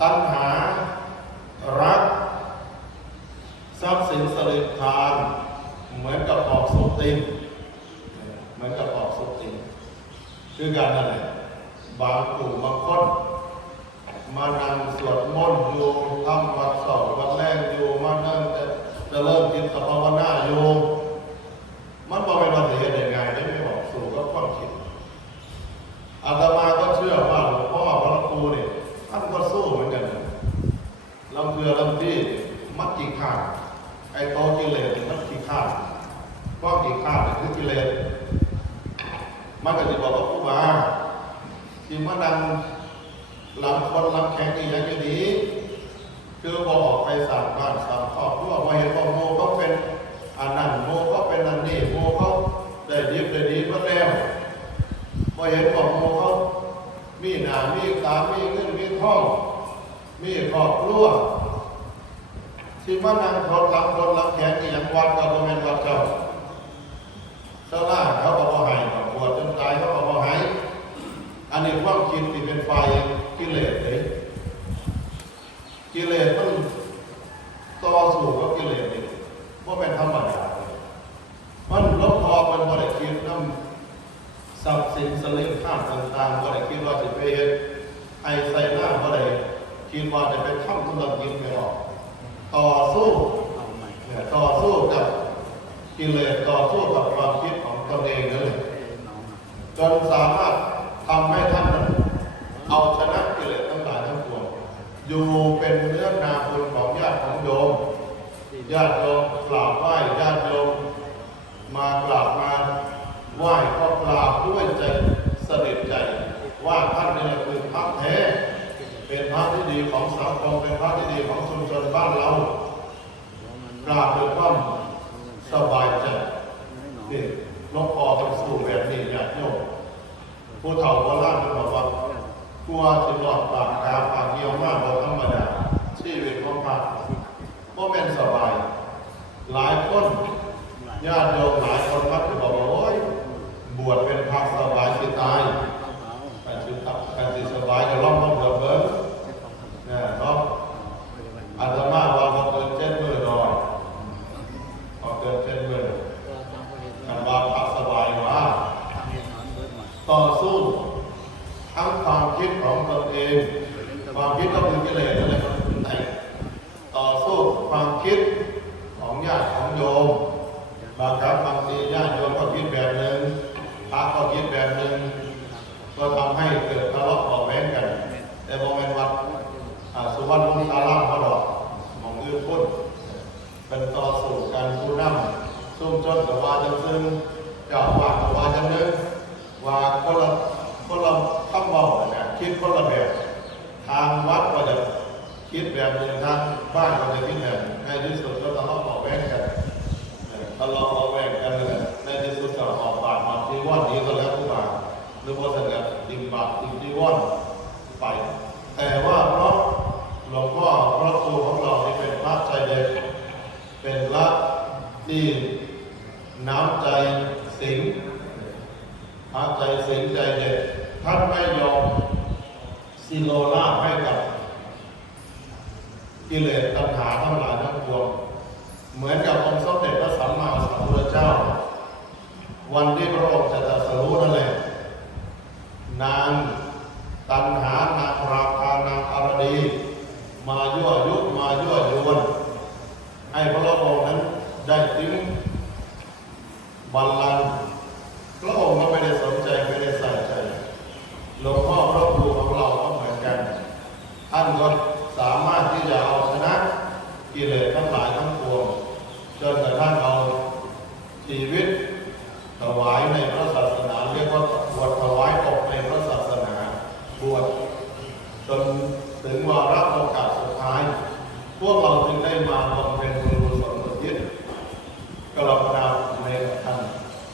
ตัณหา รัก ทรัพย์สินสลิดทาน เหมือนกับออกสุตินเหมือนกับออกสุตินคือการอะไร บางกลุ่มบางคนมานำสวดมนต์อยู่ทำวัดสองวัดแรกอยู่มานั่งจะจะเริ่มกินกับภาวนาอยู่ มันบอกเป็นวันเหตุยังไงได้ไม่บอกสู่ก็ความคิดอาตมาก็เชื่อว่าหลวงพ่อพระครูเนี่ยท่านก็สู้เหมือนกันนะลำเรือลำที่มัดกี่ขาดไอ้โตวกิเลสเนี่ยมัดกี่ขาดก็กี่ขาดเนี่ยคือกิเลสมันก็จะบอกว่าผู้มา ที่มาดังลำคนลำแข็งอีกอย่างนี้ คือบอกไปสั่งบ้านสั่งครอบครัวว่าเห็นว่าโมเขาเป็นอันนั้นโมเขาเป็นอันนี้โมเขาได้ดีได้ดีมาแล้วว่าเห็นว่าโมเขามีหนามีตามีเงินมีทองมีครอบครัวที่มานั่งทนรับทนรับแขนอีหยังวัดก็บ่แม่นวัดเจ้าเจ้าล่าเขาบ่ให้ก็บวชจนตายเขาก็บ่ให้อันนี้ความคิดที่เป็นไฟกิเลสเลย กิเลสมัน ต่อสู้กับกิเลสนี่ว่าเป็นธรรมดามันลบพอมันบ่ได้คิดน้ำทรัพย์สินสลิปข้ามต่างๆบ่ได้คิดว่าสิไปเฮ็ดไอ้ใส่หน้าบ่ได้คิดว่าจะไปทำธุรกิจไม่ออกต่อสู้เนี่ยต่อสู้กับกิเลสต่อสู้กับความคิดของตนเองนั่นแหละจนสามารถทำให้ท่านนั้นเอาชนะกิเลสทั้งหลายทั้งปวงอยู่เป็นเนื้อนาบุญของญาติของโยม ญาติโยมกราบไหว้ญาติโยมมากราบมาไหว้ก็กราบด้วยใจเสด็จใจ ว่าท่านนี่แหละคือพระแท้เป็นพระที่ดีของสังคมเป็นพระที่ดีของชุมชนบ้านเรากราบด้วยความสบายใจนี่ลวงพ่อเป็นสู่แบบนี้ญาติโยมผู้เฒ่าโบราณท่านบอกว่ากลัวจะหลอดปากกาปากเดียวมากกว่าธรรมดาชีวิตของพระ ก็เป็นสบาย หลายคนญาติโยมหลายคนมักจะบอกว่าโอ้ยบวชเป็นพระสบายสิตายการสิตับการสิสบายจะล่องล่องเบิดเบิ้งนี่ยเนาะอาตมาว่าพอเกินเจ็ดมือหน่อยพอเกินเจ็ดมือกันว่าพระสบายว่า ต่อสู้ทั้งความคิดของตนเอง ความคิดก็คือกิเลสนั่นแหละครับแต่ต่อสู้ความคิดของญาติของโยมบางครั้งบางทีญาติโยมก็คิดแบบหนึ่ง พระก็คิดแบบหนึ่งก็ทำให้เกิดทะเลาะเบาะแว้งกัน แต่บอเป็นวัดสุวรรณมุตารามพอดอกมองอื่นพุ่นเป็นต่อสู้กันผู้นำซุ่มจนกับว่าจังซึ่งเจ้าว่ากับว่าจังนึงว่าคนละคนละคำบอกนะคิดคนละแบบทางวัดก็จะคิดแบบหนึ่งทางบ้านก็จะคิดแบบหนึ่งในที่สุดก็ทะเลาะเบาะแว้งกันเออทะเลาะเบาะแว้งกันเลยในที่สุดก็ออกปากมาที่ว่านนี้ก็แล้วผู้บาหรือว่าจะแบบดิมบาปดิมที่ว่านไป แต่ว่าเพราะหลวงพ่อพระครูของเรานี่เป็นพระใจเด็ดเป็นพระที่น้ำ ใจสิงพระใจสียงใจเด็ดท่านไม่ยอมสิโลลาให้กับกิเลสตัณหาทั้งหลายทั้งปวงเหมือนกับองค์สมเด็จพระสัมมาสัมพุทธเจ้า วันที่พระองค์จะตรัสรู้นั่นแหละนางตัณหานางราคานางอารดี มายั่วยุมายั่วยวนให้พระองค์นั้นได้ถึง บัลลังก์พระองค์ก็ไม่ได้สนใจไม่ได้ใส่ใจหลวงพ่อพระครูของเราก็เหมือนกันท่านก็สามารถที่จะเอาชนะกิเลสทั้งหลายทั้งปวงจนกระทั่งเอาชีวิตถวายในพระศาสนาเรียกว่าบวชถวายอกในพระศาสนาบวชจนถึงวาระโอกาสสุดท้าย พวกเราจึงได้มาบำเพ็ญบุญ